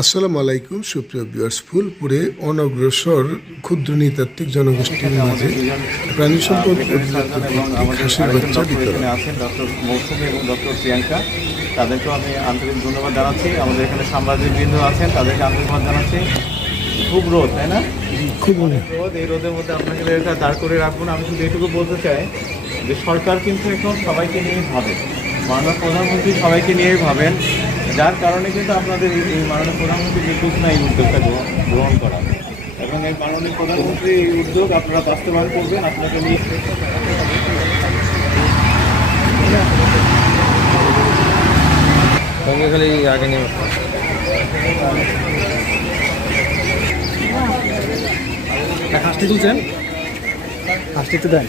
আসসালামু আলাইকুম সুপ্রিয় বিয়ার্স ফুলপুরে অনগ্রসর ক্ষুদ্র নৃতাত্ত্বিক জনগোষ্ঠীর মাঝে প্রাণী সম্পদ কর্তৃক বাচ্চা বিতরণ। এখানে আছেন ডক্টর মৌসুমী এবং ডক্টর প্রিয়াঙ্কা। তাদেরকেও আমি আন্তরিক ধন্যবাদ জানাচ্ছি। আমাদের এখানে সাংবাদিক বৃন্দ আছেন তাদেরকে আন্তরিক ধন্যবাদ জানাচ্ছি। খুব রোদ তাই না? খুব রোদ। এই রোদের মধ্যে আপনাকে দাঁড় করে রাখব না। আমি শুধু এটুকু বলতে চাই যে সরকার কিন্তু এখন সবাইকে নিয়েই ভাবে। মাননীয় প্রধানমন্ত্রী সবাইকে নিয়েই ভাবেন যার কারণে কিন্তু আপনাদের এই এই মাননীয় প্রধানমন্ত্রীর নির্দেশ না এই উদ্যোগটা গ্রহণ গ্রহণ করা। এবং এই মাননীয় প্রধানমন্ত্রী এই উদ্যোগ আপনারা বাস্তবায়ন করবেন আপনাকে নিয়ে সঙ্গে খালি আগে নিয়ে হাঁসটি তুলছেন? হাঁসটি একটু দেন।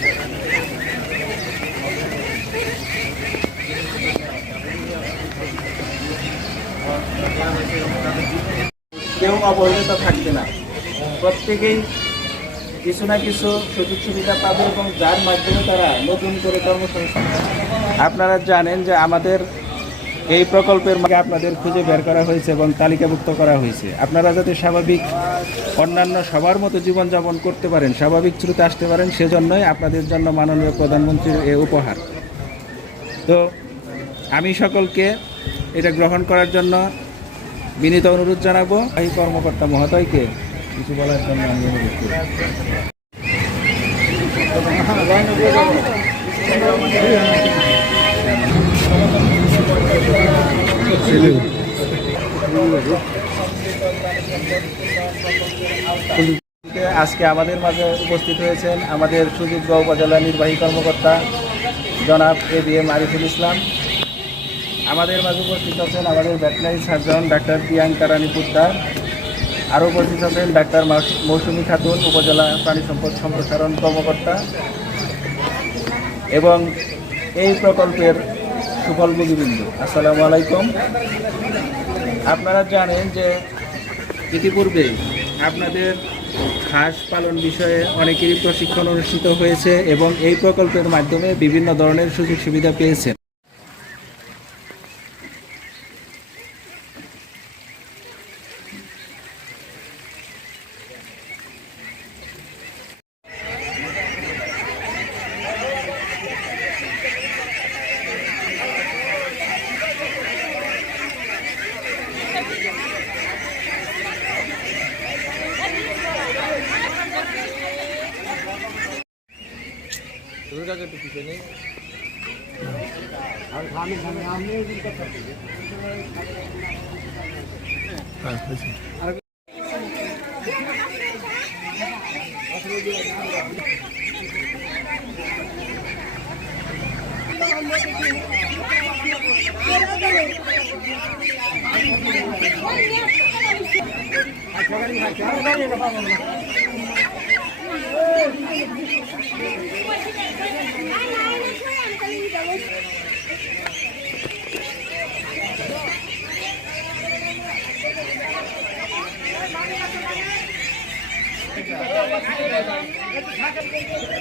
কেউ অবহেলিত থাকবে না। প্রত্যেকেই কিছু না কিছু সুযোগ সুবিধা পাবে এবং যার মাধ্যমে তারা নতুন করে কর্মসংস্থান আপনারা জানেন যে আমাদের এই প্রকল্পের মাঝে আপনাদের খুঁজে বের করা হয়েছে এবং তালিকাভুক্ত করা হয়েছে। আপনারা যাতে স্বাভাবিক অন্যান্য সবার মতো জীবনযাপন করতে পারেন, স্বাভাবিক স্রোতে আসতে পারেন, সেজন্যই আপনাদের জন্য মাননীয় প্রধানমন্ত্রীর এ উপহার। তো আমি সকলকে এটা গ্রহণ করার জন্য বিনীত অনুরোধ জানাব। এই কর্মকর্তা মহোদয়কে কিছু বলার জন্য আমি অনুরোধ করি। আজকে আমাদের মাঝে উপস্থিত হয়েছেন আমাদের সুযোগ্য উপজেলা নির্বাহী কর্মকর্তা জনাব A B M Ariful Islam. আমাদের মাঝে উপস্থিত আছেন আমাদের veterinary surgeon doctor Priyanka Rani Poddar. আরও উপস্থিত আছেন ডাক্তার মাস- মৌসুমী খাতুন উপজেলা প্রাণী সম্পদ সম্প্রসারণ কর্মকর্তা। এবং এই প্রকল্পের সুফলভোগীবৃন্দ আসসালামু আলাইকুম। আপনারা জানেন যে ইতিপূর্বে আপনাদের হাঁস পালন বিষয়ে অনেকেরই প্রশিক্ষণ অনুষ্ঠিত হয়েছে এবং এই প্রকল্পের মাধ্যমে বিভিন্ন ধরনের সুযোগ সুবিধা পেয়েছেন। দুর্গাকে তো কিছু নেই সকালে ખાઈ ગયા ખાઈ ગયા